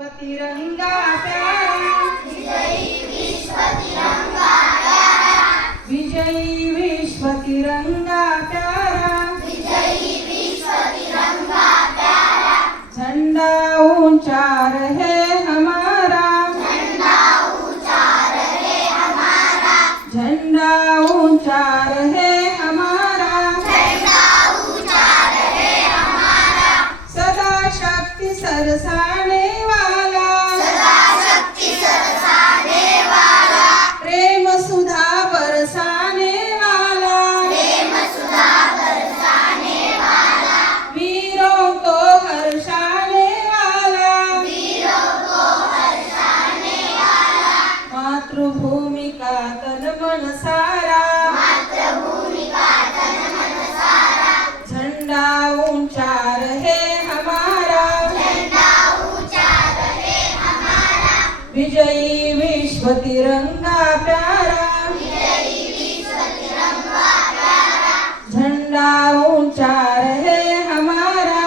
तिरंगा प्यारा, विजयी विश्व तिरंगा प्यारा, झंडा ऊंचा रहे हमारा, झंडा ऊंचा रहे हमारा, सदा शक्ति सरसाने वाला, प्रेम सुधा बरसाने वाला, वीरों को हर्षाने वाला, मातृभूमि का तन मन सारा, झंडा ऊंचा रहे हमारा, विजयी विश्व तिरंगा प्यारा, झंडा ऊंचा रहे हमारा,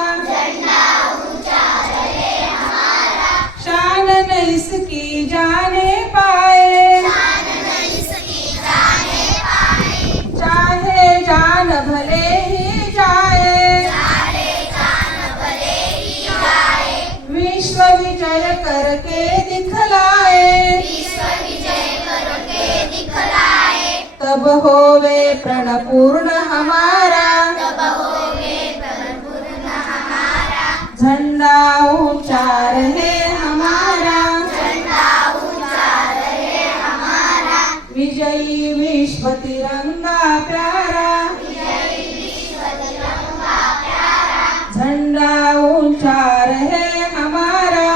शान न इसकी जाने पाए, चाहे जान भले ही जाए, विश्व विजय करके दिखलाए, तब होवे प्रण पूर्ण हमारा, झंडा ऊंचा रहे हमारा, विजयी विश्व तिरंगा प्यारा, झंडा ऊंचा रहे हमारा,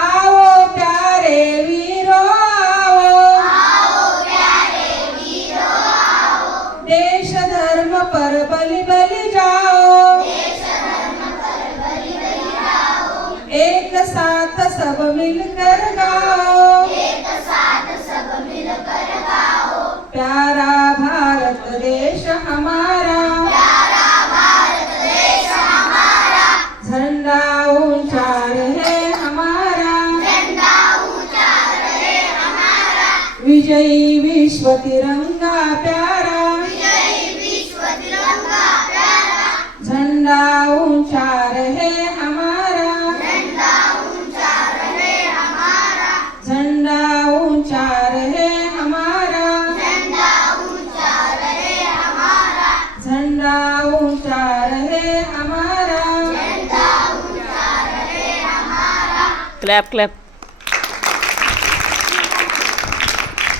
आओ प्यारे वीरों आओ, देश धर्म पर बलि बलि जाओ, एक साथ सब मिलकर गाओ, प्यारा भारत देश हमारा, झंडा ऊंचा रहे हमारा, विजयी विश्व तिरंगा प्यारा, झंडा ऊंचा रहे हमारा, झंडा ऊंचा रहे हमारा, झंडा ऊंचा रहे हमारा। Clap clap.